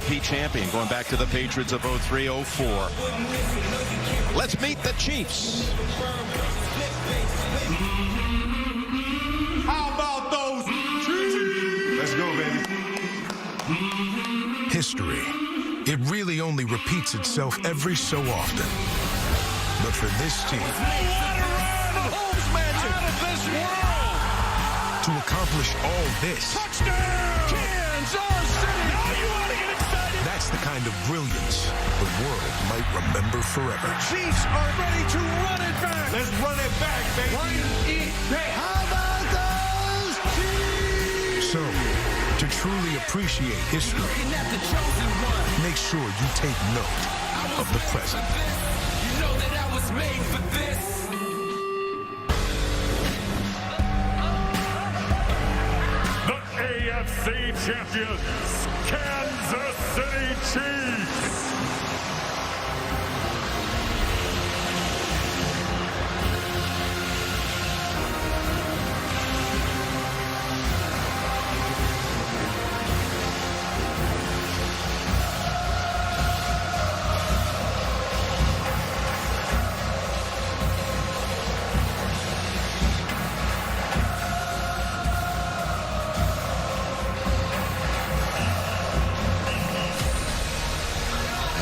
repeat champion, going back to the Patriots of 03-04. Let's meet the Chiefs. How about those Chiefs? Let's go, baby. History. It really only repeats itself every so often. But for this team, to accomplish all this, Touchdown! Kansas City! Now you want to get excited! that's the kind of brilliance the world might remember forever. Chiefs are ready to run it back! Let's run it back, baby! Run it back! How about those Chiefs? So, to truly appreciate history, make sure you take note of the present. You know that I was made for this. The AFC champions, Kansas City Chiefs!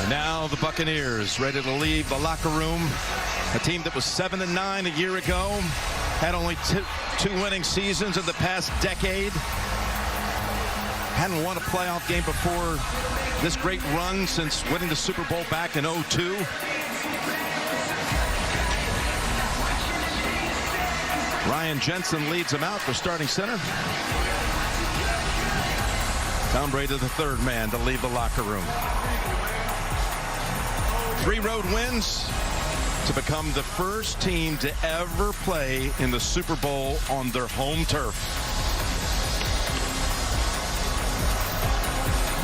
Now the Buccaneers ready to leave the locker room. A team that was 7-9 a year ago, had only two winning seasons in the past decade. Hadn't won a playoff game before this great run since winning the Super Bowl back in 2002. Ryan Jensen leads them out for starting center. Tom Brady, the third man to leave the locker room. 3 road wins to become the first team to ever play in the Super Bowl on their home turf.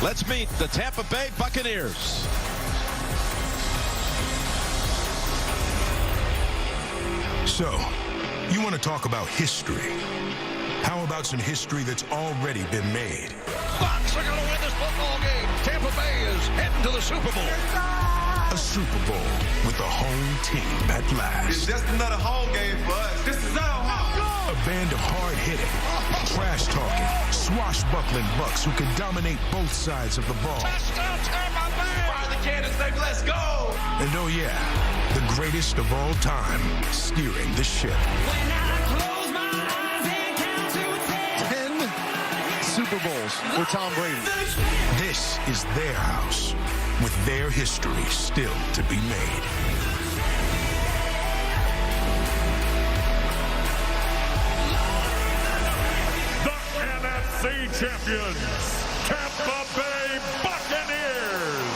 Let's meet the Tampa Bay Buccaneers. So, you want to talk about history? How about some history that's already been made? Bucs are going to win this football game. Tampa Bay is heading to the Super Bowl. A Super Bowl with a home team at last. It's just another home game for us. This is our home. A band of hard-hitting, trash-talking, swashbuckling Bucs who can dominate both sides of the ball. Touchdown, Tampa Bay! Fire the cannon, say, let's go! And oh yeah, the greatest of all time steering the ship. When I close my eyes and count to 10. 10 Super Bowls for Tom Brady. This is their house, with their history still to be made. The NFC champions, Tampa Bay Buccaneers!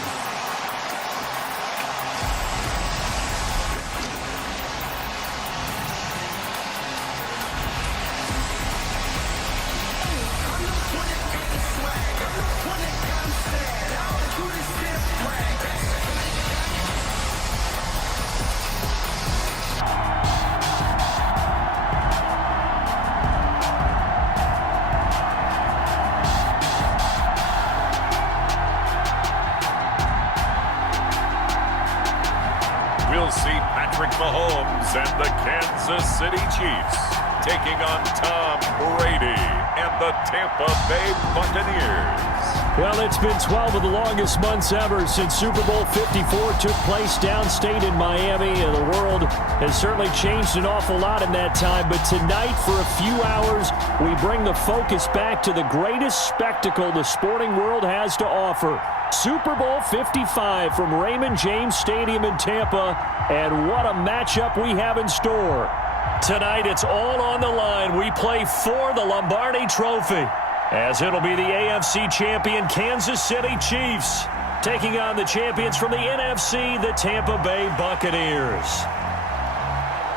We'll see Patrick Mahomes and the Kansas City Chiefs taking on Tom Brady and the Tampa Bay Buccaneers. Well, it's been 12 of the longest months ever since Super Bowl 54 took place downstate in Miami, and the world has certainly changed an awful lot in that time. But tonight, for a few hours, we bring the focus back to the greatest spectacle the sporting world has to offer. Super Bowl 55 from Raymond James Stadium in Tampa, and what a matchup we have in store. Tonight, it's all on the line. We play for the Lombardi Trophy, as it'll be the AFC champion Kansas City Chiefs taking on the champions from the NFC, the Tampa Bay Buccaneers.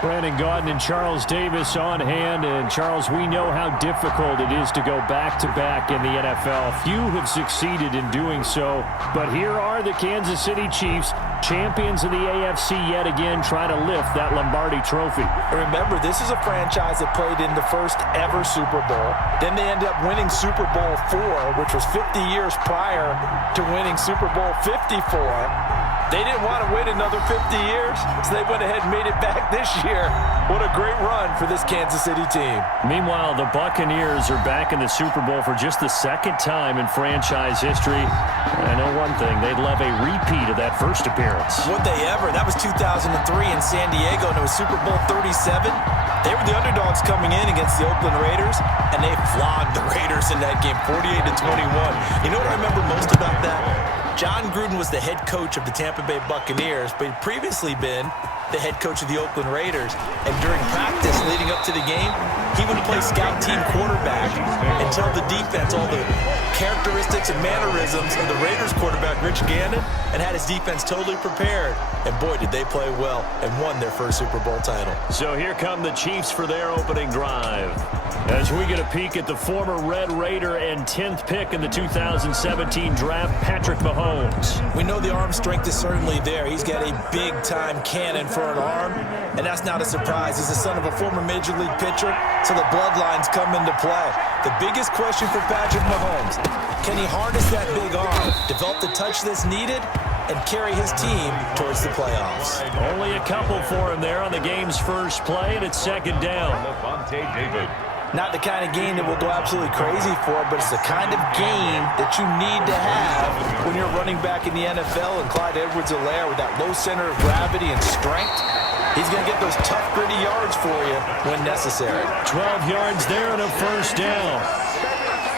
Brandon Gaudin and Charles Davis on hand. And, Charles, we know how difficult it is to go back-to-back in the NFL. Few have succeeded in doing so. But here are the Kansas City Chiefs, champions of the AFC yet again, trying to lift that Lombardi trophy. Remember, this is a franchise that played in the first ever Super Bowl. Then they ended up winning Super Bowl IV, which was 50 years prior to winning Super Bowl 54. They didn't want to wait another 50 years, so they went ahead and made it back this year. What a great run for this Kansas City team. Meanwhile, the Buccaneers are back in the Super Bowl for just the second time in franchise history. And I know one thing, they'd love a repeat of that first appearance. Would they ever? That was 2003 in San Diego, and it was Super Bowl 37. They were the underdogs coming in against the Oakland Raiders, and they flogged the Raiders in that game, 48-21. You know what I remember most about that? John Gruden was the head coach of the Tampa Bay Buccaneers, but he'd previously been the head coach of the Oakland Raiders. And during practice leading up to the game, he would play scout team quarterback and tell the defense all the characteristics and mannerisms of the Raiders quarterback, Rich Gannon, and had his defense totally prepared. And boy, did they play well and won their first Super Bowl title. So here come the Chiefs for their opening drive. As we get a peek at the former Red Raider and 10th pick in the 2017 draft, Patrick Mahomes. We know the arm strength is certainly there. He's got a big-time cannon for an arm, and that's not a surprise. He's the son of a former Major League pitcher, so the bloodlines come into play. The biggest question for Patrick Mahomes, can he harness that big arm, develop the touch that's needed, and carry his team towards the playoffs? Only a couple for him there on the game's first play, and it's second down. Not the kind of game that will go absolutely crazy for, but it's the kind of game that you need to have when you're running back in the NFL. And Clyde Edwards-Helaire with that low center of gravity and strength, he's going to get those tough, gritty yards for you when necessary. 12 yards there and a first down.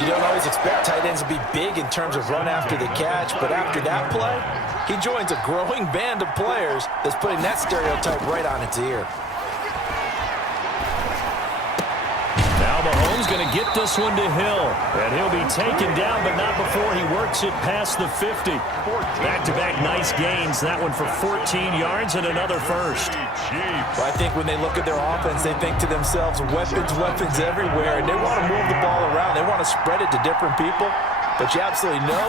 You don't always expect tight ends to be big in terms of run after the catch, but after that play, he joins a growing band of players that's putting that stereotype right on its ear. Mahomes going to get this one to Hill, and he'll be taken down, but not before he works it past the 50. Back-to-back nice gains, that one for 14 yards and another first. Well, I think when they look at their offense, they think to themselves, weapons everywhere, and they want to move the ball around. They want to spread it to different people, but you absolutely know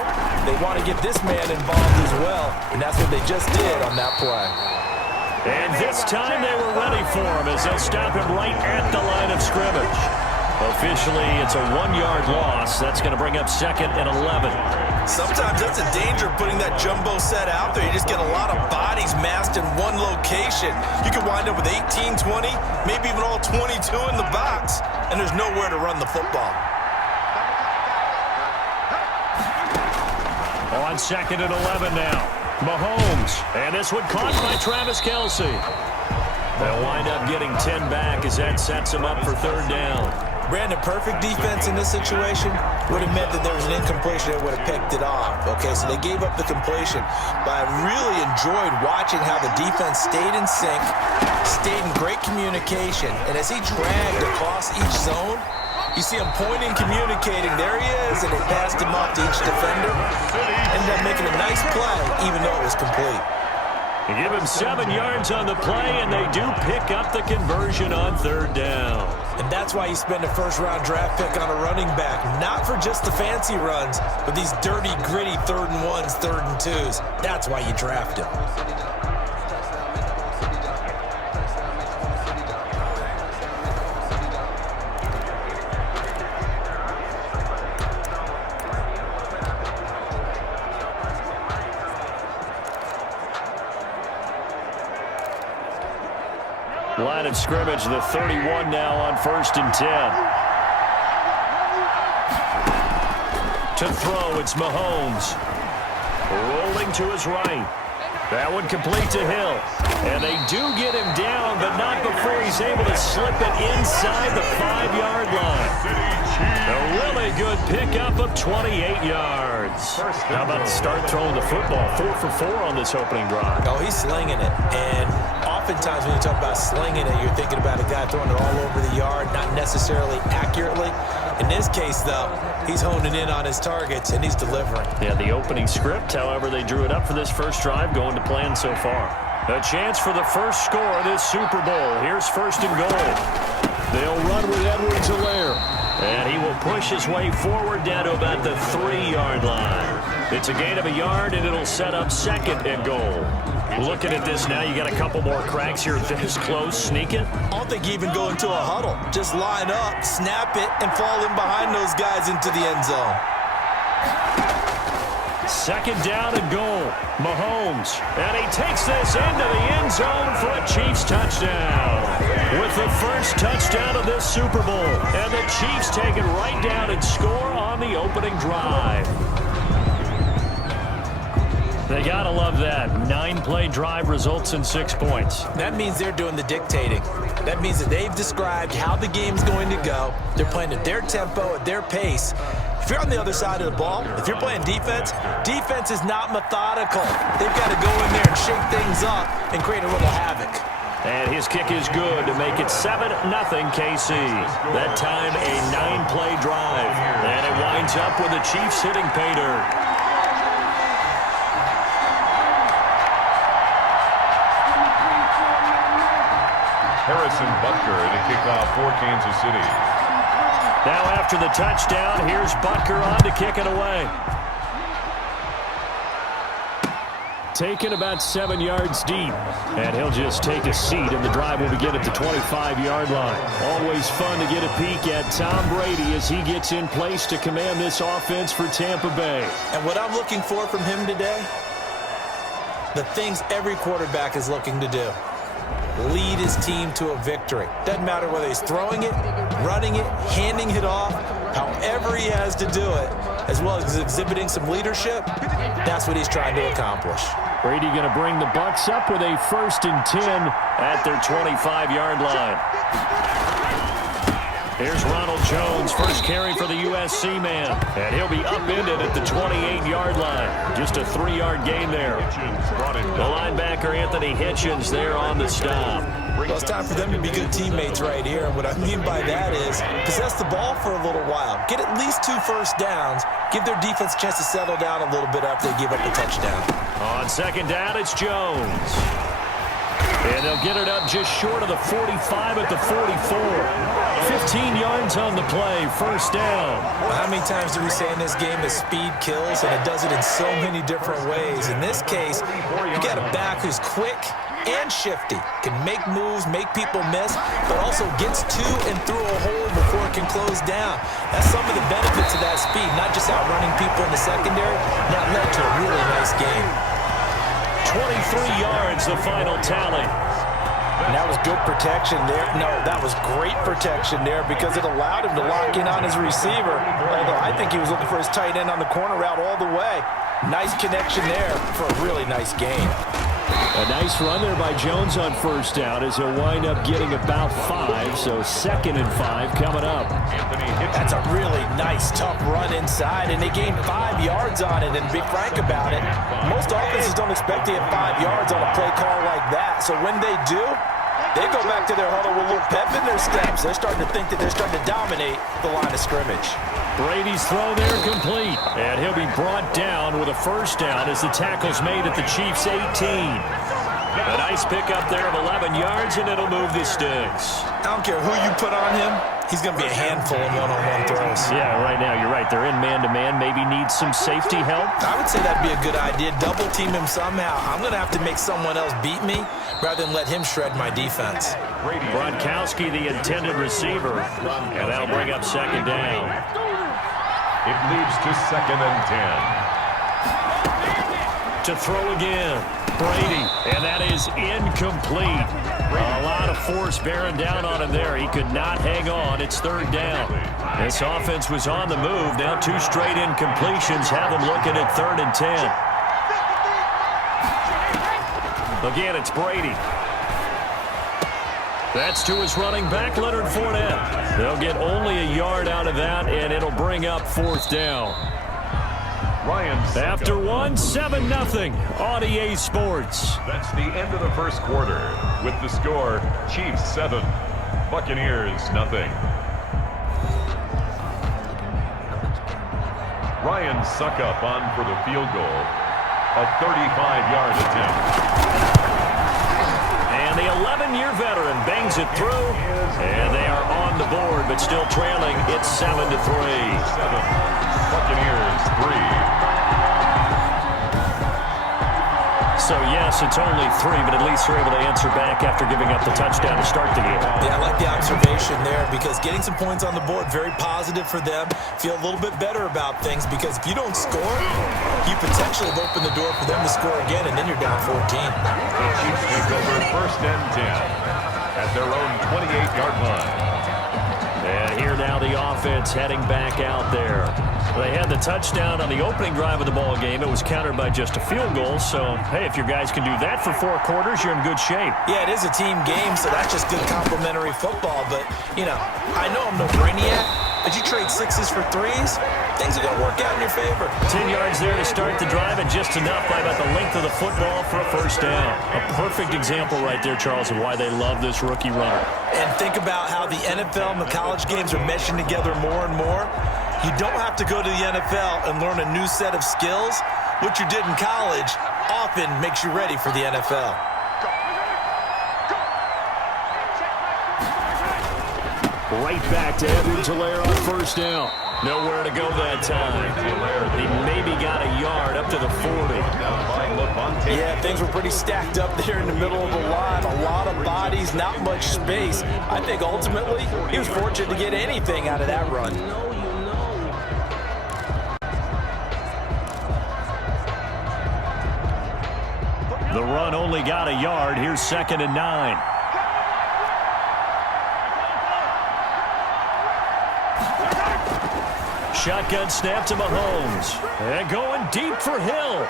they want to get this man involved as well, and that's what they just did on that play. And this time they were ready for him as they'll stop him right at the line of scrimmage. Officially, it's a 1-yard loss. That's going to bring up 2nd and 11. Sometimes that's a danger putting that jumbo set out there. You just get a lot of bodies massed in one location. You could wind up with 18, 20, maybe even all 22 in the box, and there's nowhere to run the football. On 2nd and 11 now. Mahomes, and this one caught by Travis Kelce. They'll wind up getting 10 back as that sets him up for 3rd down. Brandon, perfect defense in this situation would have meant that there was an incompletion that would have picked it off. Okay, so they gave up the completion. But I really enjoyed watching how the defense stayed in sync, stayed in great communication, and as he dragged across each zone, you see him pointing, communicating. There he is, and they passed him off to each defender. Ended up making a nice play, even though it was complete. They give him 7 yards on the play, and they do pick up the conversion on 3rd down. And that's why you spend a first-round draft pick on a running back. Not for just the fancy runs, but these dirty, gritty 3rd and 1s, 3rd and 2s. That's why you draft him. Line of scrimmage, the 31 now on 1st and 10. To throw, it's Mahomes. Rolling to his right. That one complete to Hill. And they do get him down, but not before he's able to slip it inside the 5-yard line. A really good pickup of 28 yards. How about to start throwing the football? 4 for 4 on this opening drive. Oh, he's slinging it. And oftentimes when you talk about slinging it, you're thinking about a guy throwing it all over the yard, not necessarily accurately. In this case, though, he's honing in on his targets, and he's delivering. Yeah, the opening script, however, they drew it up for this first drive, going to plan so far. A chance for the first score of this Super Bowl. Here's first and goal. They'll run with Edwards-Helaire. And he will push his way forward down to about the 3-yard line. It's a gain of a yard, and it'll set up second and goal. Looking at this now, you got a couple more cracks here this close. Sneak it. I don't think you even go into a huddle. Just line up, snap it, and fall in behind those guys into the end zone. Second down and goal. Mahomes. And he takes this into the end zone for a Chiefs touchdown. With the first touchdown of this Super Bowl. And the Chiefs take it right down and score on the opening drive. They gotta love that. 9-play drive results in 6 points. That means they're doing the dictating. That means that they've described how the game's going to go. They're playing at their tempo, at their pace. If you're on the other side of the ball, if you're playing defense, defense is not methodical. They've got to go in there and shake things up and create a little havoc. And his kick is good to make it 7-0 KC. That time a 9-play drive. And it winds up with the Chiefs hitting pay dirt. Harrison Butker to kick off for Kansas City. Now after the touchdown, here's Butker on to kick it away. Taken about 7 yards deep. And he'll just take a seat, and the drive will begin at the 25-yard line. Always fun to get a peek at Tom Brady as he gets in place to command this offense for Tampa Bay. And what I'm looking for from him today, the things every quarterback is looking to do. Lead his team to a victory. Doesn't matter whether he's throwing it, running it, handing it off, however he has to do it, as well as exhibiting some leadership, that's what he's trying to accomplish. Brady going to bring the Bucs up with a 1st and 10 at their 25-yard line. Here's Ronald Jones, first carry for the USC man. And he'll be upended at the 28-yard line. Just a 3-yard gain there. The linebacker, Anthony Hitchens, there on the stop. Well, it's time for them to be good teammates right here. And what I mean by that is possess the ball for a little while. Get at least 2 first downs. Give their defense a chance to settle down a little bit after they give up the touchdown. On second down, it's Jones. And they'll get it up just short of the 45 at the 44. 15 yards on the play, first down. Well, how many times do we say in this game that speed kills, and it does it in so many different ways? In this case, you got a back who's quick and shifty, can make moves, make people miss, but also gets to and through a hole before it can close down. That's some of the benefits of that speed, not just outrunning people in the secondary. That led to a really nice game. 23 yards, the final tally. And that was good protection there. No, that was great protection there because it allowed him to lock in on his receiver. Although I think he was looking for his tight end on the corner route all the way. Nice connection there for a really nice game. A nice run there by Jones on first down as he'll wind up getting about 5. So 2nd and 5 coming up. That's a really nice, tough run inside, and they gained 5 yards on it. And to be frank about it, most offenses don't expect to get 5 yards on a play call like that. So when they do, they go back to their huddle with a little pep in their steps. They're starting to think that they're starting to dominate the line of scrimmage. Brady's throw there complete. And he'll be brought down with a first down as the tackle's made at the Chiefs' 18. A nice pickup there of 11 yards, and it'll move the sticks. I don't care who you put on him. He's going to be a handful in one-on-one throws. Yeah, right now, you're right. They're in man-to-man. Maybe need some safety help. I would say that'd be a good idea. Double team him somehow. I'm going to have to make someone else beat me rather than let him shred my defense. Gronkowski, the intended receiver, and that'll bring up second down. It leads to 2nd and 10. To throw again, Brady, and that is incomplete. A lot of force bearing down on him there. He could not hang on. It's 3rd down. This offense was on the move. Now 2 straight incompletions have them looking at 3rd and 10. Again, it's Brady. That's to his running back, Leonard Fournette. They'll get only a yard out of that, and it'll bring up 4th down. After 7-0 on EA Sports. That's the end of the first quarter. With the score, Chiefs 7, Buccaneers 0. Ryan Suckup on for the field goal. A 35-yard attempt. And the 11-year veteran bangs it through, and they are on the board, but still trailing. It's 7-3. Buccaneers 3. So, yes, it's only 3, but at least they're able to answer back after giving up the touchdown to start the game. Yeah, I like the observation there because getting some points on the board, very positive for them. Feel a little bit better about things because if you don't score, you potentially have opened the door for them to score again, and then you're down 14. The Chiefs take over 1st and 10 at their own 28-yard line. And here now the offense heading back out there. They had the touchdown on the opening drive of the ball game. It was countered by just a field goal. So, hey, if your guys can do that for 4 quarters, you're in good shape. Yeah, it is a team game, so that's just good complimentary football. But, you know, I know I'm no brainiac, but you trade 6s for 3s, things are going to work out in your favor. 10 yards there to start the drive, and just enough by about the length of the football for a 1st down. A perfect example right there, Charles, of why they love this rookie runner. And think about how the NFL and the college games are meshing together more and more. You don't have to go to the NFL and learn a new set of skills. What you did in college often makes you ready for the NFL. Right back to Edwards-Helaire on 1st down. Nowhere to go that time. He maybe got a yard up to the 40. Yeah, things were pretty stacked up there in the middle of the line. A lot of bodies, not much space. I think ultimately he was fortunate to get anything out of that run. The run only got a yard. Here's 2nd and 9. Shotgun snap to Mahomes. And going deep for Hill.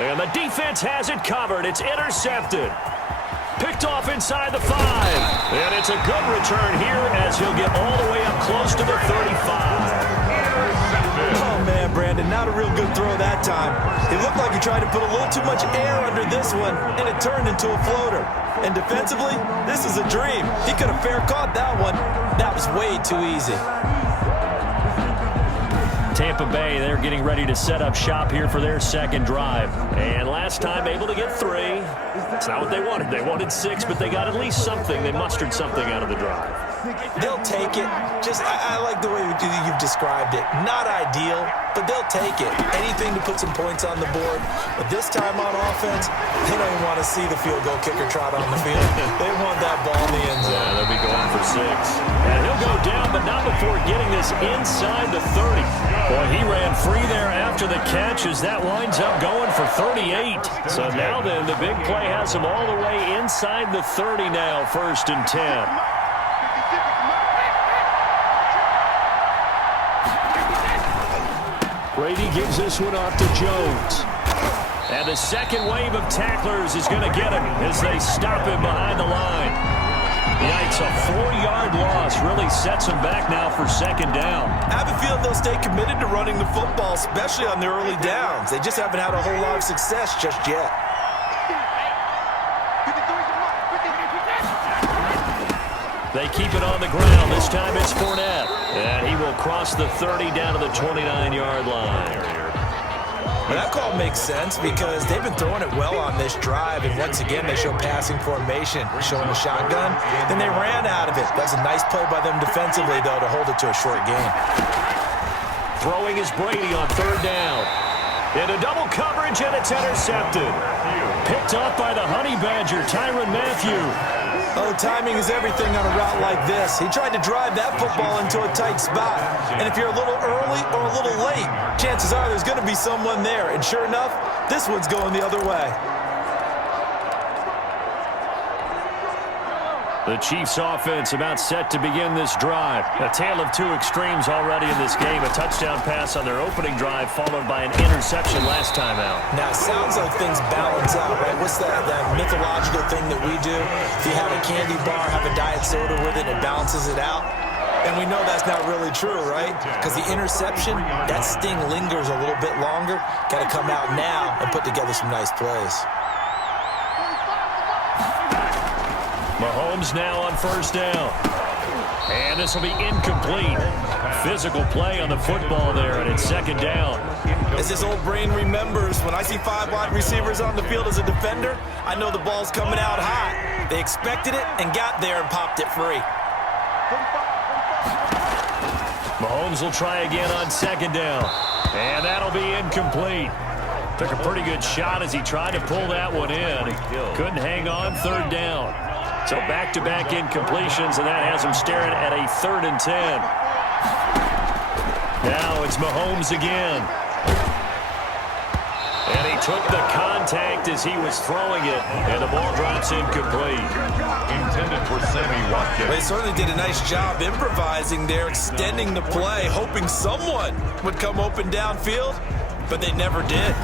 And the defense has it covered. It's intercepted. Picked off inside the 5. And it's a good return here as he'll get all the way up close to the 35. Oh, man, Brandon, not a real good throw that time. It looked like he tried to put a little too much air under this one, and it turned into a floater. And defensively, this is a dream. He could have fair caught that one. That was way too easy. Tampa Bay, they're getting ready to set up shop here for their 2nd drive. And last time able to get 3. It's not what they wanted. They wanted 6, but they got at least something. They mustered something out of the drive. They'll take it. I like the way you've described it. Not ideal, but they'll take it. Anything to put some points on the board. But this time on offense, they don't even want to see the field goal kicker trot on the field. They want that ball in the end zone. Yeah, they'll be going for 6. And he'll go down, but not before getting this inside the 30. Boy, he ran free there after the catch as that winds up going for 38. So now then, the big play has him all the way inside the 30 now, 1st and 10. Brady gives this one off to Jones. And the second wave of tacklers is going to get him as they stop him behind the line. Yikes, a 4-yard loss really sets him back now for 2nd down. I have a feeling they'll stay committed to running the football, especially on the early downs. They just haven't had a whole lot of success just yet. They keep it on the ground. This time it's Fournette. And he will cross the 30 down to the 29-yard line. Well, that call makes sense because they've been throwing it well on this drive, and once again they show passing formation, showing the shotgun. Then they ran out of it. That's a nice play by them defensively, though, to hold it to a short game. Throwing is Brady on 3rd down. Into double coverage, and it's intercepted. Picked off by the Honey Badger, Tyrann Mathieu. Oh, timing is everything on a route like this. He tried to drive that football into a tight spot. And if you're a little early or a little late, chances are there's going to be someone there. And sure enough, this one's going the other way. The Chiefs offense about set to begin this drive. A tale of 2 extremes already in this game. A touchdown pass on their opening drive followed by an interception last time out. Now, it sounds like things balance out, right? What's that mythological thing that we do? If you have a candy bar, have a diet soda with it, it balances it out. And we know that's not really true, right? Because the interception, that sting lingers a little bit longer. Got to come out now and put together some nice plays. Mahomes now on 1st down. And this will be incomplete. Physical play on the football there, and it's 2nd down. As this old brain remembers, when I see 5 wide receivers on the field as a defender, I know the ball's coming out hot. They expected it and got there and popped it free. Mahomes will try again on second down. And that'll be incomplete. Took a pretty good shot as he tried to pull that one in. Couldn't hang on, third down. So back-to-back incompletions, and that has him staring at a 3rd and 10. Now it's Mahomes again. And he took the contact as he was throwing it, and the ball drops incomplete. Intended for Sammy Watkins. They certainly did a nice job improvising there, extending the play, hoping someone would come open downfield, but they never did.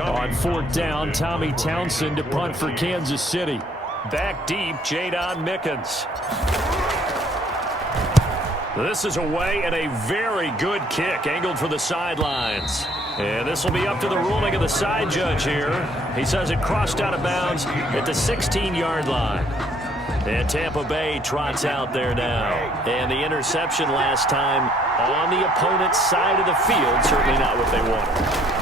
On 4th down, Tommy Townsend to punt for Kansas City. Back deep, Jadon Mickens. This is away and a very good kick, angled for the sidelines. And this will be up to the ruling of the side judge here. He says it crossed out of bounds at the 16-yard line. And Tampa Bay trots out there now. And the interception last time on the opponent's side of the field, certainly not what they wanted.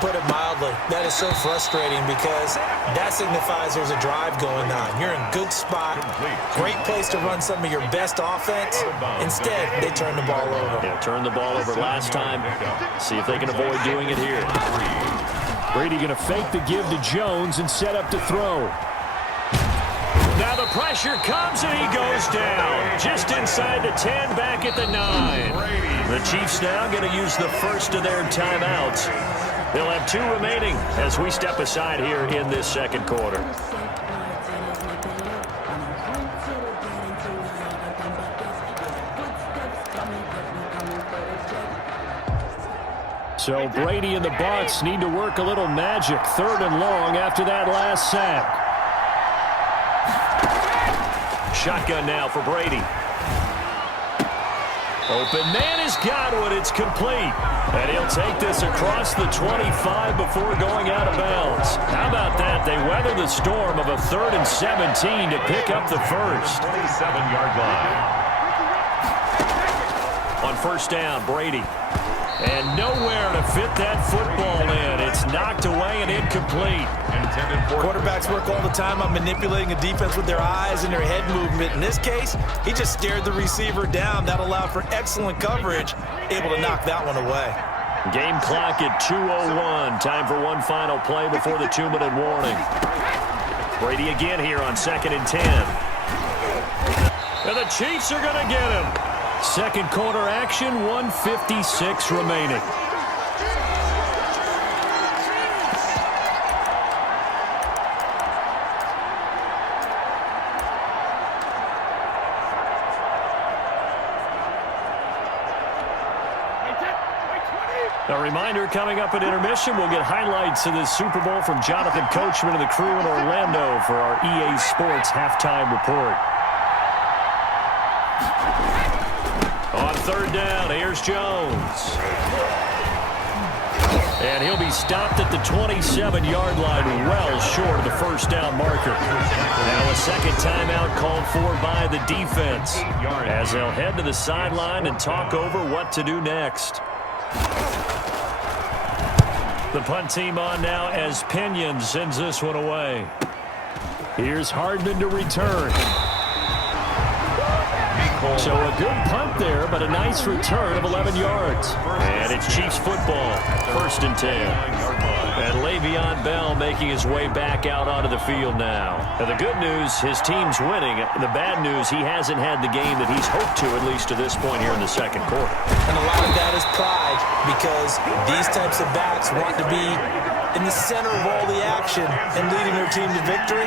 Put it mildly, that is so frustrating because that signifies there's a drive going on. You're in a good spot, great place to run some of your best offense. Instead, they turn the ball over. Yeah, turned the ball over last time. See if they can avoid doing it here. Brady going to fake the give to Jones and set up to throw. Now the pressure comes and he goes down. Just inside the 10, back at the 9. The Chiefs now going to use the first of their timeouts. They'll have 2 remaining as we step aside here in this second quarter. So Brady and the Bucs need to work a little magic. 3rd and long after that last sack. Shotgun now for Brady. Open man has got one. It's complete. And he'll take this across the 25 before going out of bounds. How about that? They weather the storm of a 3rd and 17 to pick up the first. 27-yard line. On 1st down, Brady. And nowhere to fit that football in. It's knocked away and incomplete. Quarterbacks work all the time on manipulating a defense with their eyes and their head movement. In this case, he just stared the receiver down. That allowed for excellent coverage, able to knock that one away. Game clock at 2:01. Time for one final play before the 2-minute warning. Brady again here on 2nd and 10. And the Chiefs are going to get him. Second quarter action, 1:56 remaining. A reminder, coming up at intermission, we'll get highlights of this Super Bowl from Jonathan Coachman and the crew in Orlando for our EA Sports halftime report. On 3rd down, here's Jones. And he'll be stopped at the 27-yard line, well short of the 1st down marker. Now a second timeout called for by the defense as they'll head to the sideline and talk over what to do next. The punt team on now as Pinion sends this one away. Here's Hardman to return. So a good punt there, but a nice return of 11 yards. And it's Chiefs football, 1st and 10. And Le'Veon Bell making his way back out onto the field now. And the good news, his team's winning. The bad news, he hasn't had the game that he's hoped to, at least to this point here in the second quarter. And a lot of that is pride, because these types of backs want to be in the center of all the action and leading their team to victory.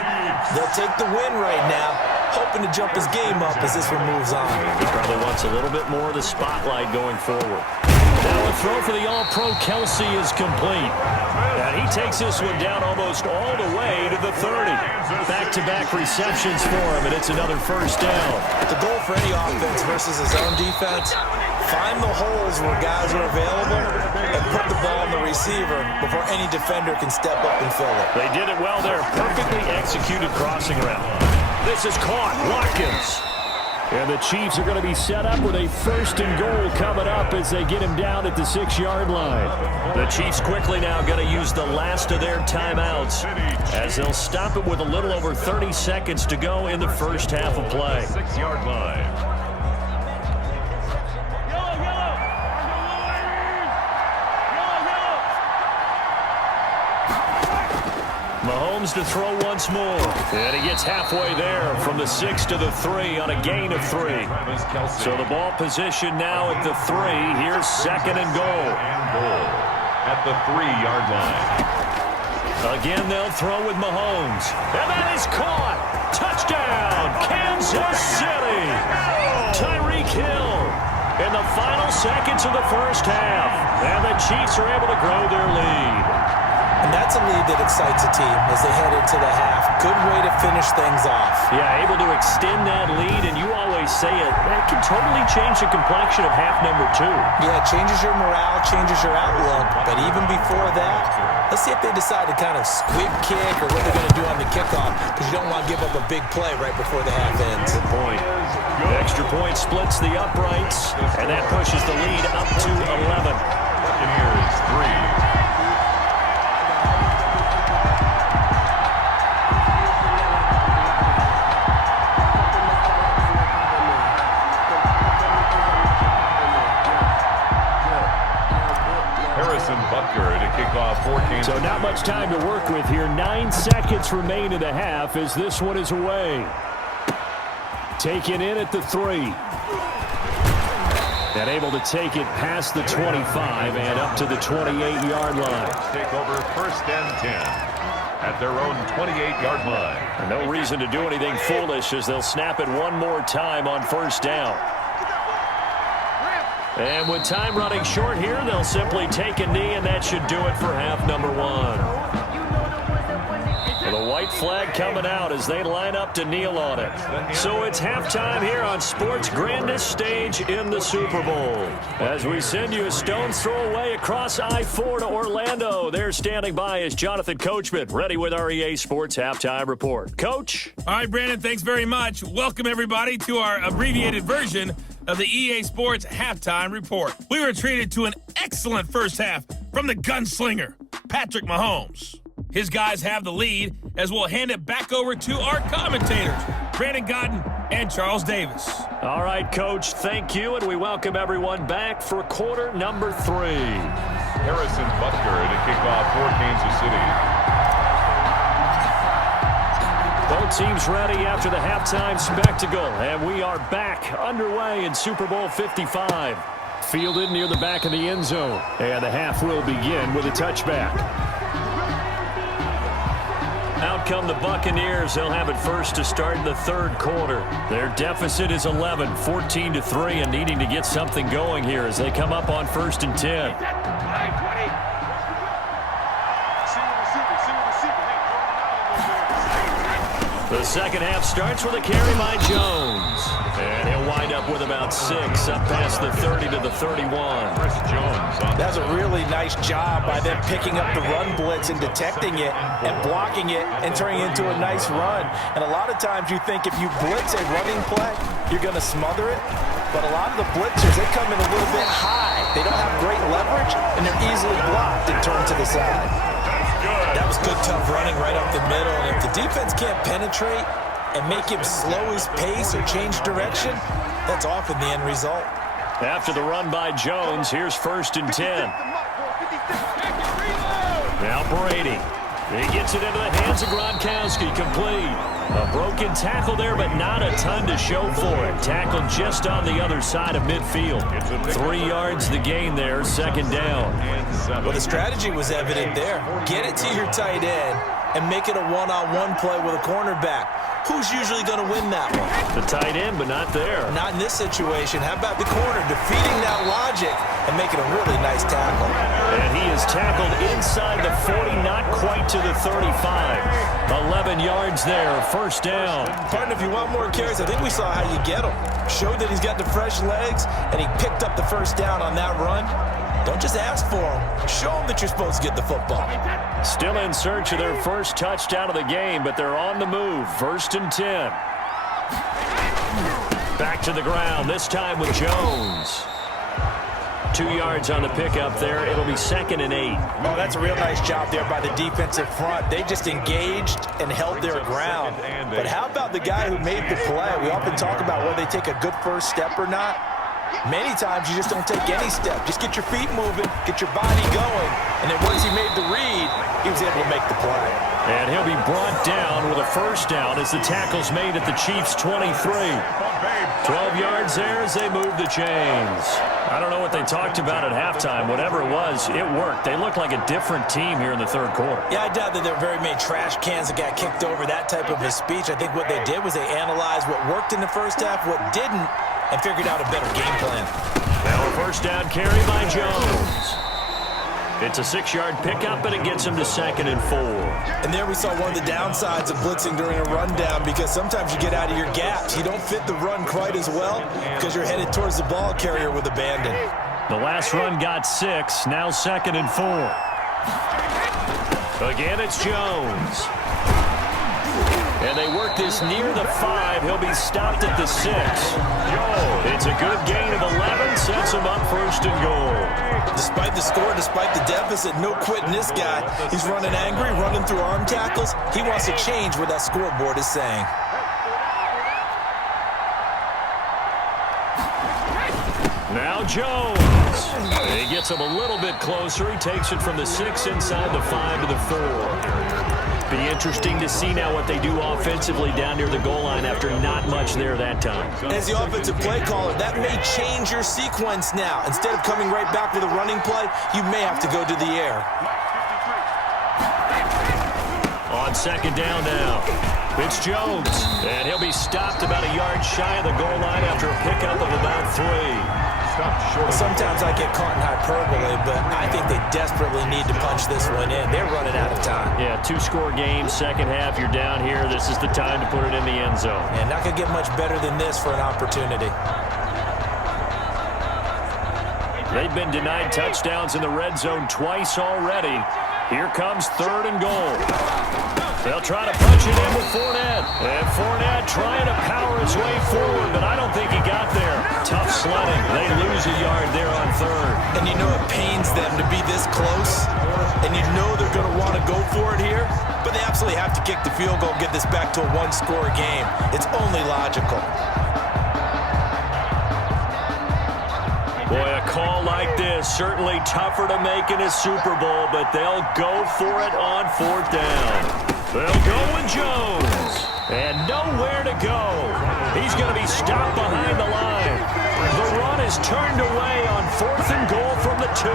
They'll take the win right now, hoping to jump his game up as this one moves on. He probably wants a little bit more of the spotlight going forward. Now a throw for the All-Pro Kelsey is complete. And he takes this one down almost all the way to the 30. Back-to-back receptions for him, and it's another 1st down. The goal for any offense versus his own defense, find the holes where guys are available and put the ball in the receiver before any defender can step up and fill it. They did it well there. Perfectly executed crossing route. This is caught. Watkins. And the Chiefs are going to be set up with a 1st and goal coming up as they get him down at the 6-yard line. The Chiefs quickly now going to use the last of their timeouts as they'll stop it with a little over 30 seconds to go in the first half of play. 6-yard line. Mahomes to throw once more. And he gets halfway there from the 6 to the 3 on a gain of 3. So the ball position now at the 3. Here's 2nd and goal. At the 3-yard line. Again, they'll throw with Mahomes. And that is caught. Touchdown, Kansas City. Tyreek Hill in the final seconds of the first half. And the Chiefs are able to grow their lead. And that's a lead that excites a team as they head into the half. Good way to finish things off. Yeah, able to extend that lead, and you always say it, that can totally change the complexion of half number 2. Yeah, it changes your morale, changes your outlook. But even before that, let's see if they decide to kind of squib kick or what they're going to do on the kickoff, because you don't want to give up a big play right before the half ends. Good point. The extra point splits the uprights, and that pushes the lead up to 11. Buccaneers 3. So not much time to work with here. 9 seconds remain in the half as this one is away. Taken in at the 3. And able to take it past the 25 and up to the 28-yard line. Take over 1st and 10 at their own 28-yard line. No reason to do anything foolish as they'll snap it one more time on 1st down. And with time running short here, they'll simply take a knee, and that should do it for half number 1. The white flag coming out as they line up to kneel on it. So it's halftime here on sports' grandest stage in the Super Bowl. As we send you a stone's throw away across I-4 to Orlando. There standing by is Jonathan Coachman, ready with our EA Sports Halftime Report. Coach? All right, Brandon, thanks very much. Welcome, everybody, to our abbreviated version of the EA Sports Halftime Report. We were treated to an excellent first half from the gunslinger, Patrick Mahomes. His guys have the lead as we'll hand it back over to our commentators, Brandon Godden and Charles Davis. All right, Coach, thank you, and we welcome everyone back for quarter number 3. Harrison Butker to kick off for Kansas City. Both teams ready after the halftime spectacle, and we are back underway in Super Bowl 55. Fielded near the back of the end zone, and the half will begin with a touchback. Out come the Buccaneers. They'll have it first to start in the 3rd quarter. Their deficit is 11, 14-3, and needing to get something going here as they come up on 1st and 10. The second half starts with a carry by Jones. And he'll wind up with about 6, up past the 30 to the 31. Chris Jones. That's a really nice job by them picking up the run blitz and detecting it and blocking it and turning it into a nice run. And a lot of times you think if you blitz a running play, you're going to smother it. But a lot of the blitzers, they come in a little bit high. They don't have great leverage, and they're easily blocked and turned to the side. That was good, tough running right up the middle. And if the defense can't penetrate and make him slow his pace or change direction, that's often the end result. After the run by Jones, here's 1st and 10. Now Brady. He gets it into the hands of Gronkowski, complete. A broken tackle there, but not a ton to show for it. Tackled just on the other side of midfield. 3 yards the gain there, 2nd down. Well, the strategy was evident there. Get it to your tight end and make it a one-on-one play with a cornerback. Who's usually going to win that one? The tight end, but not there. Not in this situation. How about the corner defeating that logic and making a really nice tackle? And he is tackled inside the 40, not quite to the 35. 11 yards there, 1st down. Partner, if you want more carries, I think we saw how you get him. Showed that he's got the fresh legs, and he picked up the 1st down on that run. Don't just ask for him. Show him that you're supposed to get the football. Still in search of their first touchdown of the game, but they're on the move. 1st and 10. Back to the ground, this time with Jones. 2 yards on the pickup there. It'll be 2nd and 8. Oh, that's a real nice job there by the defensive front. They just engaged and held their ground. But how about the guy who made the play? We often talk about whether they take a good first step or not. Many times you just don't take any step. Just get your feet moving, get your body going, and then once he made the read, he was able to make the play. And he'll be brought down with a first down as the tackle's made at the Chiefs' 23. 12 yards there as they move the chains. I don't know what they talked about at halftime. Whatever it was, it worked. They look like a different team here in the third quarter. Yeah, I doubt that there were very many trash cans that got kicked over, that type of a speech. I think what they did was they analyzed what worked in the first half, what didn't, and figured out a better game plan. Now a first down carry by Jones. It's a 6-yard pickup, and it gets him to 2nd and 4. And there we saw one of the downsides of blitzing during a rundown, because sometimes you get out of your gaps. You don't fit the run quite as well because you're headed towards the ball carrier with abandon. The last run got 6, now 2nd and 4. Again, it's Jones. And they work this near the 5. He'll be stopped at the 6. It's a good gain of 11, sets him up 1st and goal. Despite the score, despite the deficit, no quitting this guy. He's running angry, running through arm tackles. He wants to change what that scoreboard is saying. Now Jones. He gets him a little bit closer. He takes it from the 6 inside the 5 to the 4. Be interesting to see now what they do offensively down near the goal line after not much there that time. As the offensive play caller, that may change your sequence now. Instead of coming right back with a running play, you may have to go to the air. On 2nd down now, it's Jones. And he'll be stopped about a yard shy of the goal line after a pickup of about 3. Sometimes I get caught in hyperbole, but I think they desperately need to punch this one in. They're running out of time. Yeah, 2-score game, second half, you're down here. This is the time to put it in the end zone. And not going to get much better than this for an opportunity. They've been denied touchdowns in the red zone twice already. Here comes 3rd and goal. They'll try to punch it in with Fournette. And Fournette trying to power his way forward, but I don't think he got there. Tough sledding. They lose a yard there on 3rd. And you know it pains them to be this close. And you know they're going to want to go for it here. But they absolutely have to kick the field goal and get this back to a 1-score game. It's only logical. Boy, a call like this, certainly tougher to make in a Super Bowl, but they'll go for it on 4th down. They'll go with Jones. And nowhere to go. He's going to be stopped behind the line. The run is turned away on 4th and goal from the 2.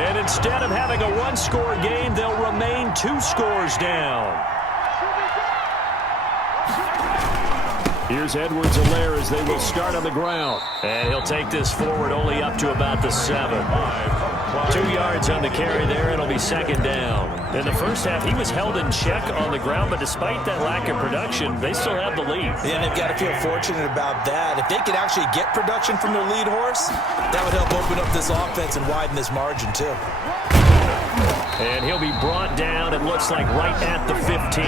And instead of having a 1-score game, they'll remain 2 scores down. Here's Edwards-Helaire as they will start on the ground. And he'll take this forward only up to about the 7. 2 yards on the carry there. It'll be 2nd down. In the first half, he was held in check on the ground, but despite that lack of production, they still have the lead. And they've got to feel fortunate about that. If they could actually get production from their lead horse, that would help open up this offense and widen this margin too. And he'll be brought down, it looks like, right at the 15.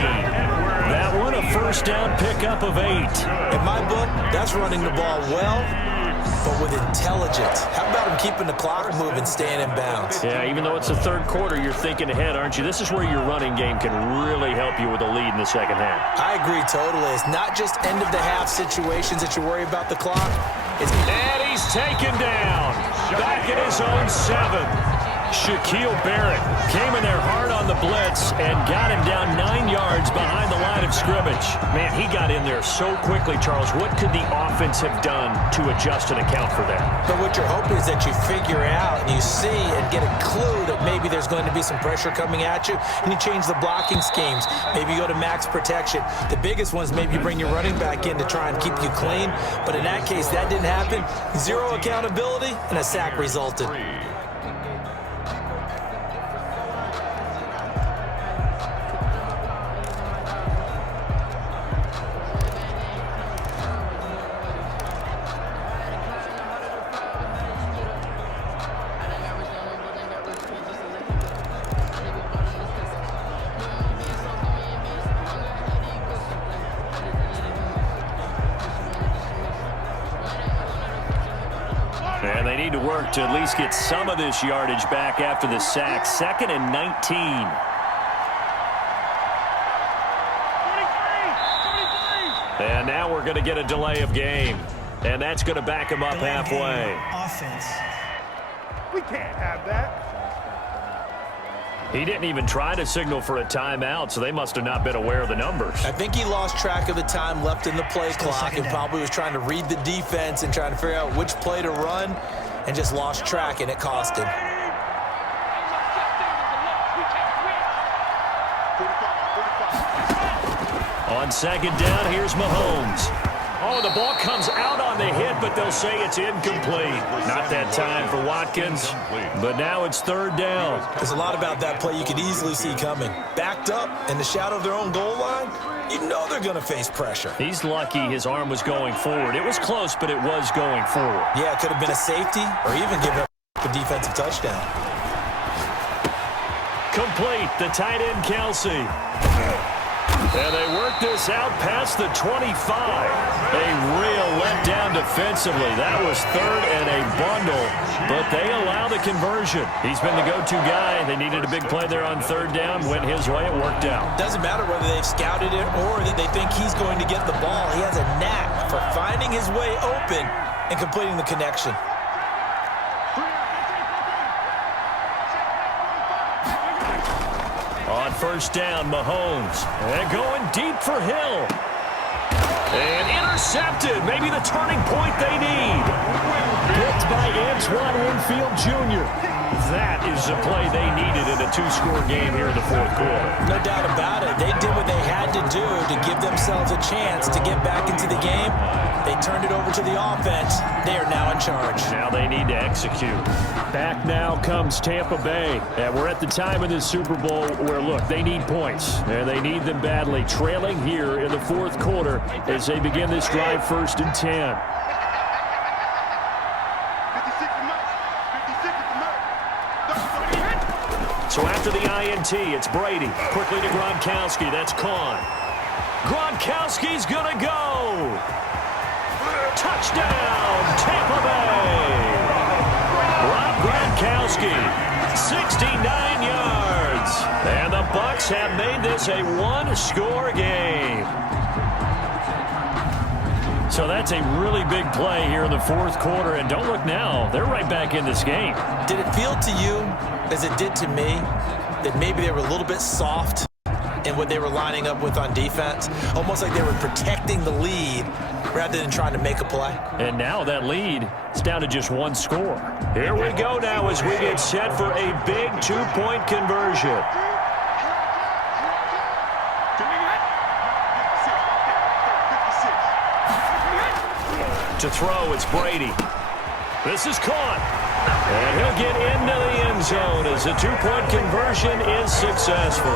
That one, a first down pickup of 8. In my book, that's running the ball well, but with intelligence. How about him keeping the clock moving, staying in bounds? Yeah, even though it's the 3rd quarter, you're thinking ahead, aren't you? This is where your running game can really help you with a lead in the second half. I agree totally. It's not just end-of-the-half situations that you worry about the clock. And he's taken down. Back at his own 7. Shaquille Barrett came in there hard on the blitz and got him down 9 yards behind the line of scrimmage. Man, he got in there so quickly, Charles. What could the offense have done to adjust and account for that? But what you're hoping is that you figure out and you see and get a clue that maybe there's going to be some pressure coming at you, and you change the blocking schemes. Maybe you go to max protection. The biggest one is maybe you bring your running back in to try and keep you clean. But in that case, that didn't happen. 0 accountability, and a sack resulted. And they need to work to at least get some of this yardage back after the sack. 2nd and 19. And now we're going to get a delay of game. And that's going to back him up halfway. Offense. We can't have that. He didn't even try to signal for a timeout, so they must have not been aware of the numbers. I think he lost track of the time left in the play clock and probably was trying to read the defense and trying to figure out which play to run and just lost track, and it cost him. On 2nd down, here's Mahomes. Oh, the ball comes out on the hit, but they'll say it's incomplete. Not that time for Watkins, but now it's 3rd down. There's a lot about that play you could easily see coming. Backed up in the shadow of their own goal line, you know they're going to face pressure. He's lucky his arm was going forward. It was close, but it was going forward. Yeah, it could have been a safety or even given up a defensive touchdown. Complete, the tight end, Kelsey. And they work this out past the 25. A real letdown defensively. That was 3rd and a bundle, but they allow the conversion. He's been the go-to guy. They needed a big play there on 3rd down. Went his way. It worked out. Doesn't matter whether they've scouted it or that they think he's going to get the ball. He has a knack for finding his way open and completing the connection. On 1st down, Mahomes. And going deep for Hill. And intercepted. Maybe the turning point they need. Picked by Antoine Winfield Jr. That is the play they needed in a 2-score game here in the 4th quarter. No doubt about it. They did what they had to do to give themselves a chance to get back into the game. They turned it over to the offense. They are now in charge. Now they need to execute. Back now comes Tampa Bay. And we're at the time in this Super Bowl where, look, they need points. And they need them badly. Trailing here in the 4th quarter as they begin this drive 1st and 10. So after the INT, it's Brady. Quickly to Gronkowski. That's Kahn. Gronkowski's going to go. Touchdown, Tampa Bay. Rob Gronkowski, 69 yards. And the Bucs have made this a 1-score game. So that's a really big play here in the 4th quarter. And don't look now, they're right back in this game. Did it feel to you, as it did to me, that maybe they were a little bit soft in what they were lining up with on defense? Almost like they were protecting the lead rather than trying to make a play. And now that lead is down to just 1 score. Here we go now as we get set for a big 2-point conversion. To throw, it's Brady. This is caught. And he'll get into the end zone as the 2-point conversion is successful.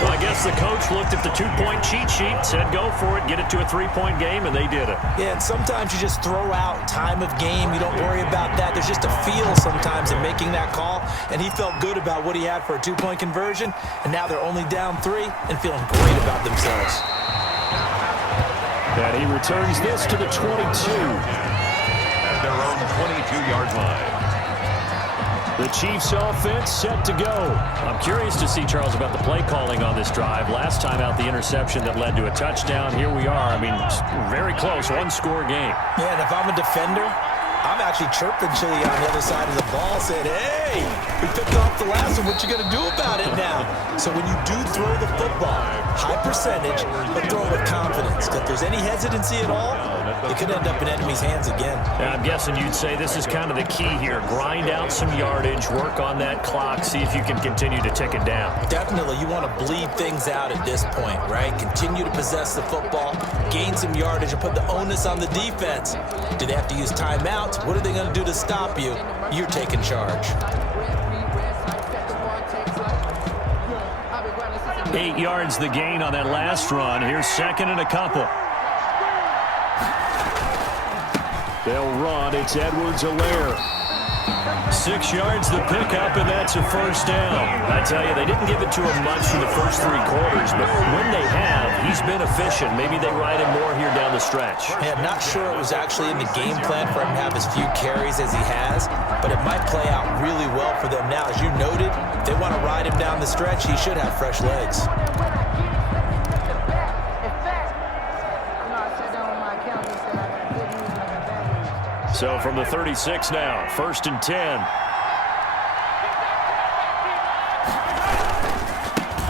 Well, I guess the coach looked at the 2-point cheat sheet, said go for it, get it to a 3-point game, and they did it. Yeah, and sometimes you just throw out time of game. You don't worry about that. There's just a feel sometimes in making that call, and he felt good about what he had for a 2-point conversion, and now they're only down 3 and feeling great about themselves. And he returns this to the 22. At their own 22-yard line. The Chiefs offense set to go. I'm curious to see, Charles, about the play calling on this drive. Last time out, the interception that led to a touchdown. Here we are. I mean, very close, 1-score game. Yeah, and if I'm a defender, I'm actually chirping Chili on the other side of the ball, saying, hey, we picked off the last one. What you going to do about it now? So when you do throw the football, high percentage, but throw it with confidence. If there's any hesitancy at all, it could end up in enemy's hands again. Yeah, I'm guessing you'd say this is kind of the key here. Grind out some yardage, work on that clock, see if you can continue to tick it down. Definitely, you want to bleed things out at this point, right? Continue to possess the football, gain some yardage, and put the onus on the defense. Do they have to use timeouts? What are they going to do to stop you? You're taking charge. 8 yards the gain on that last run. Here's 2nd and a couple. They'll run. It's Edwards-Helaire. 6 yards the pickup, and that's a first down. I tell you, they didn't give it to him much for the first 3 quarters, but when they have, he's been efficient. Maybe they ride him more here down the stretch. Yeah, not sure it was actually in the game plan for him to have as few carries as he has, but it might play out really well for them now. As you noted, if they want to ride him down the stretch, he should have fresh legs. So from the 36 now, 1st and 10.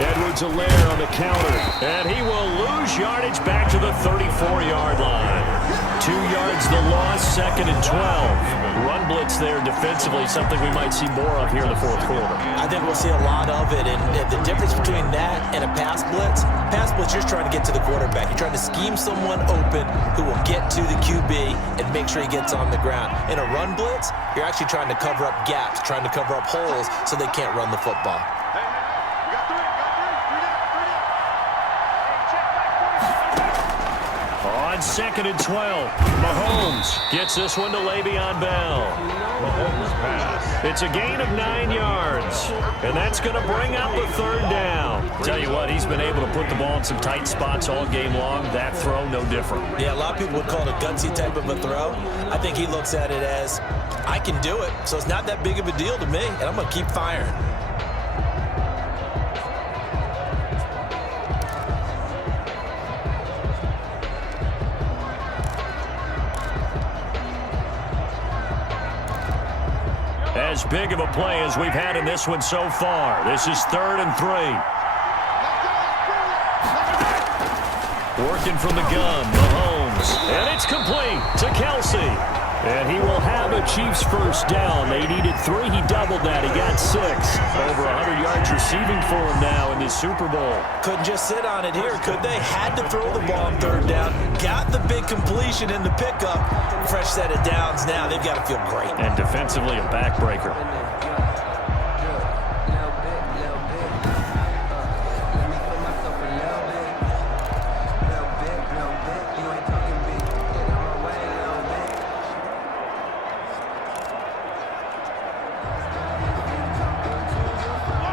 Edwards-Helaire on the counter, and he will lose yardage back to the 34-yard line. 2 yards the loss, 2nd and 12. Run blitz there defensively, something we might see more of here in the 4th quarter. I think we'll see a lot of it, and the difference between that and a pass blitz, you're just trying to get to the quarterback. You're trying to scheme someone open who will get to the QB and make sure he gets on the ground. In a run blitz, you're actually trying to cover up gaps, trying to cover up holes so they can't run the football. On 2nd and 12, Mahomes gets this one to Le'Veon Bell. Mahomes pass. It's a gain of 9 yards, and that's going to bring up the 3rd down. Tell you what, he's been able to put the ball in some tight spots all game long. That throw, no different. Yeah, a lot of people would call it a gutsy type of a throw. I think he looks at it as, I can do it, so it's not that big of a deal to me, and I'm going to keep firing. As big of a play as we've had in this one so far. This is 3rd and 3. Working from the gun, Mahomes. And it's complete to Kelsey. And he will have a Chiefs first down. They needed 3. He doubled that. He got 6. Over 100 yards receiving for him now in this Super Bowl. Couldn't just sit on it here, could they? Had to throw the ball on 3rd down. Got the big completion in the pickup. Fresh set of downs now. They've got to feel great. And defensively, a backbreaker.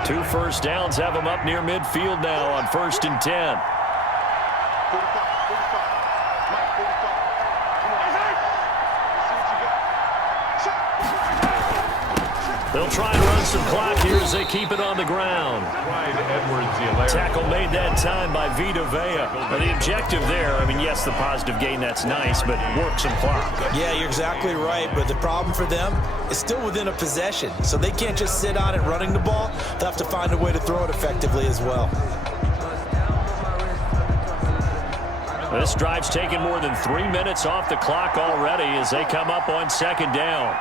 Two first downs have him up near midfield now on 1st and 10. They'll try and run some clock here as they keep it on the ground. Tackle made that time by Vita Vea. Now the objective there, I mean, yes, the positive gain, that's nice, but work some clock. Yeah, you're exactly right, but the problem for them is still within a possession, so they can't just sit on it running the ball. They'll have to find a way to throw it effectively as well. This drive's taken more than 3 minutes off the clock already as they come up on 2nd down.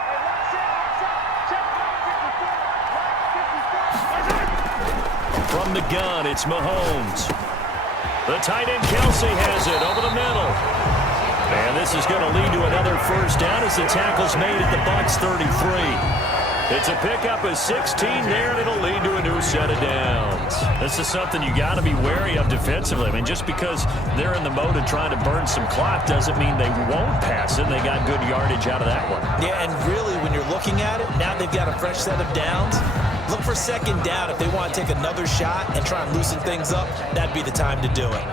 From the gun, it's Mahomes. The tight end Kelsey has it over the middle. And this is going to lead to another first down as the tackle's made at the Bucs 33. It's a pickup of 16 there, and it'll lead to a new set of downs. This is something you got to be wary of defensively. I mean, just because they're in the mode of trying to burn some clock doesn't mean they won't pass it. They got good yardage out of that one. Yeah, and really, when you're looking at it, now they've got a fresh set of downs. Look for 2nd down. If they want to take another shot and try and loosen things up, that'd be the time to do it.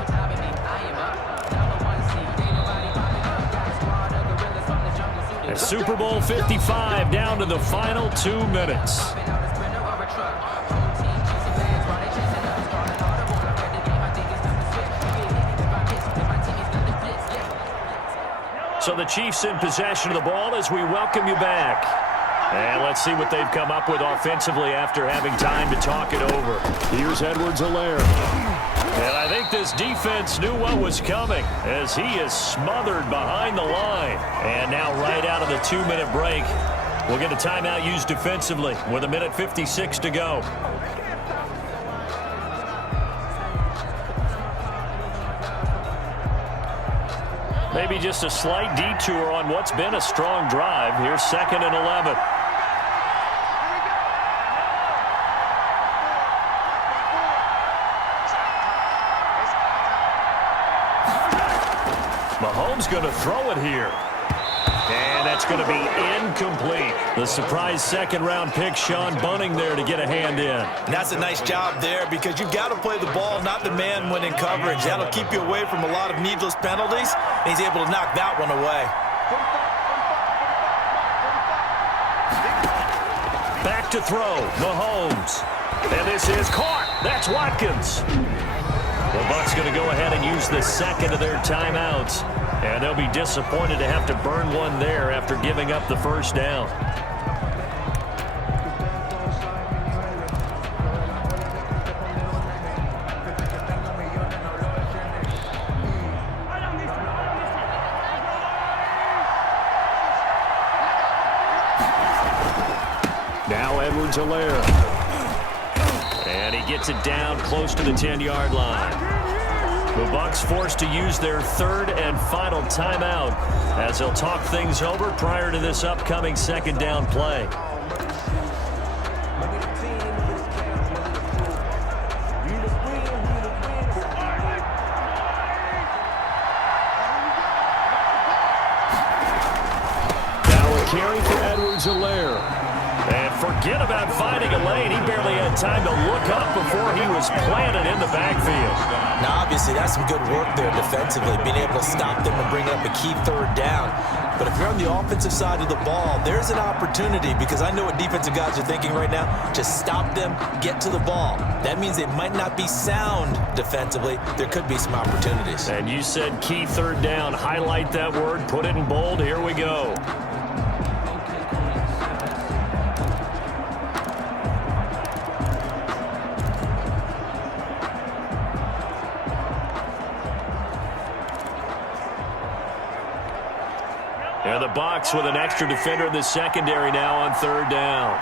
And Super Bowl 55 down to the final 2 minutes. So the Chiefs in possession of the ball as we welcome you back. And let's see what they've come up with offensively after having time to talk it over. Here's Edwards-Helaire. And I think this defense knew what was coming as he is smothered behind the line. And now right out of the 2-minute break, we'll get a timeout used defensively with 1:56 to go. Maybe just a slight detour on what's been a strong drive. Here's 2nd and 11. Mahomes going to throw it here. And that's going to be incomplete. The surprise second-round pick, Sean Bunting, there to get a hand in. And that's a nice job there because you've got to play the ball, not the man when in coverage. That'll keep you away from a lot of needless penalties, and he's able to knock that one away. Back to throw, Mahomes. And this is caught. That's Watkins. The Bucs going to go ahead and use the second of their timeouts. And they'll be disappointed to have to burn one there after giving up the first down. Now Edwards-Helaire. And he gets it down close to the 10-yard line. The Bucs forced to use their third and final timeout as they'll talk things over prior to this upcoming second down play. Now a carry for Edwards-Helaire. And forget about finding a lane. He barely had time to look up before he was planted in the backfield. Now, obviously, that's some good work there defensively, being able to stop them and bring up a key third down. But if you're on the offensive side of the ball, there's an opportunity because I know what defensive guys are thinking right now. Just stop them, get to the ball. That means they might not be sound defensively. There could be some opportunities. And you said key third down. Highlight that word. Put it in bold. Here we go. And the Bucs with an extra defender in the secondary now on third down.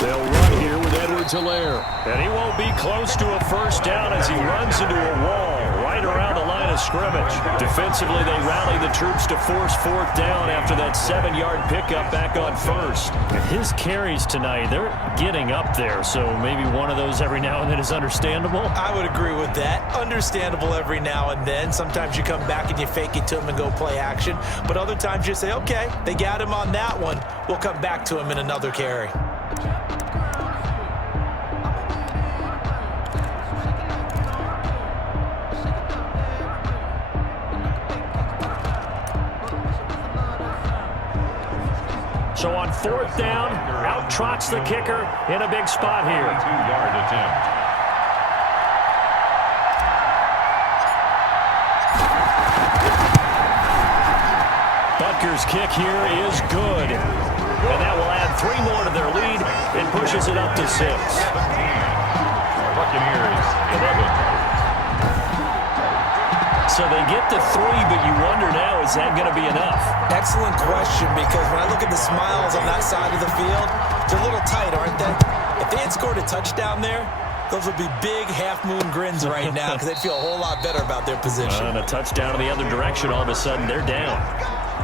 They'll run here with Edwards-Helaire. And he won't be close to a first down as he runs into a wall right around the line of scrimmage. Defensively, they rally the troops to force fourth down after that 7-yard pickup back on first. And his carries tonight, they're getting up there, so maybe one of those every now and then is understandable. I would agree with that. Understandable every now and then. Sometimes you come back and you fake it to him and go play action. But other times you say, okay, they got him on that one. We'll come back to him in another carry. So on fourth down, out trots the kicker in a big spot here. 2-yard attempt. Butker's kick here is good. And that will add 3 more to their lead and pushes it up to 6. Buccaneers 11. So they get to 3, but you wonder now, is that going to be enough? Excellent question, because when I look at the smiles on that side of the field, they're a little tight, aren't they? If they had scored a touchdown there, those would be big half-moon grins right now because they'd feel a whole lot better about their position. And a touchdown in the other direction, all of a sudden they're down.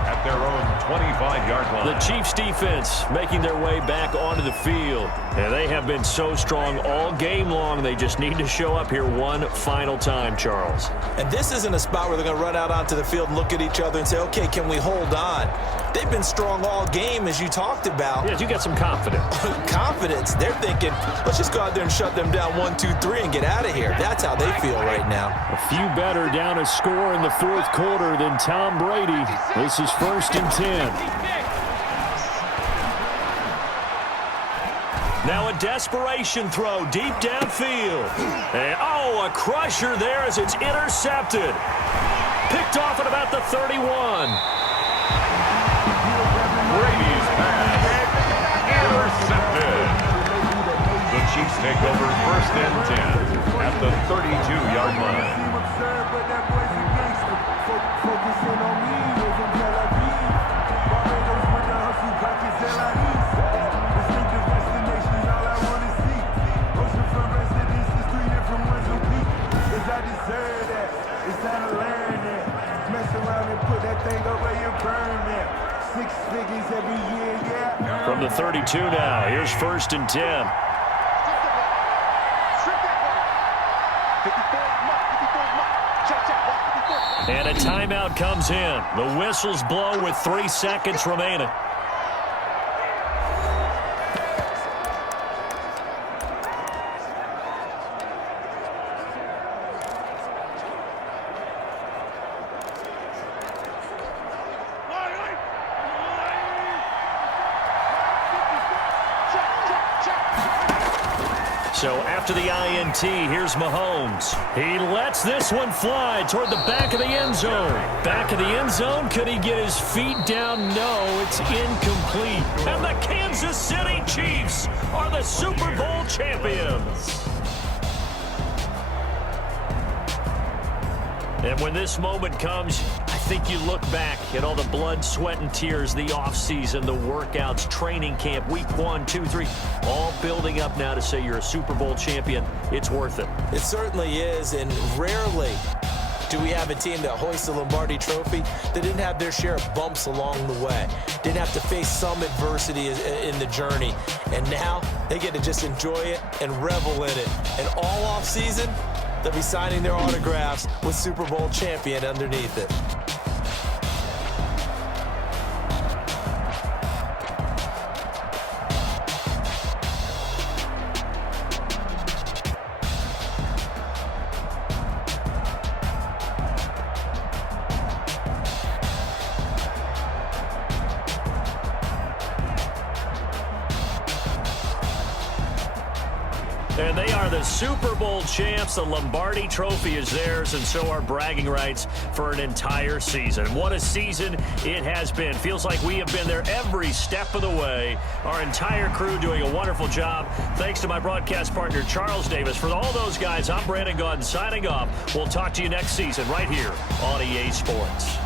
At their own 25-yard line. The Chiefs defense making their way back onto the field. And they have been so strong all game long. They just need to show up here one final time, Charles. And this isn't a spot where they're going to run out onto the field and look at each other and say, okay, can we hold on? They've been strong all game, as you talked about. Yes, you got some confidence. Confidence. They're thinking, let's just go out there and shut them down 1, 2, 3 and get out of here. That's how they feel right now. A few better down a score in the fourth quarter than Tom Brady. This is 1st and 10. Now a desperation throw deep downfield. And, a crusher there as it's intercepted. Picked off at about the 31. Brady's pass. Intercepted. The Chiefs take over 1st and 10 at the 32-yard line. From the 32 now, here's 1st and 10. And a timeout comes in. The whistles blow with 3 seconds remaining. So after the INT, here's Mahomes. He lets this one fly toward the back of the end zone. Back of the end zone. Could he get his feet down? No, it's incomplete. And the Kansas City Chiefs are the Super Bowl champions. And when this moment comes, I think you look back at all the blood, sweat, and tears, the offseason, the workouts, training camp, week 1, 2, 3, all building up now to say you're a Super Bowl champion. It's worth it. It certainly is, and rarely do we have a team that hoists the Lombardi Trophy that didn't have their share of bumps along the way, didn't have to face some adversity in the journey, and now they get to just enjoy it and revel in it. And all offseason, they'll be signing their autographs with Super Bowl champion underneath it. And they are the Super Bowl champs. The Lombardi Trophy is theirs, and so are bragging rights for an entire season. What a season it has been. Feels like we have been there every step of the way. Our entire crew doing a wonderful job. Thanks to my broadcast partner, Charles Davis. For all those guys, I'm Brandon Gaudin signing off. We'll talk to you next season right here on EA Sports.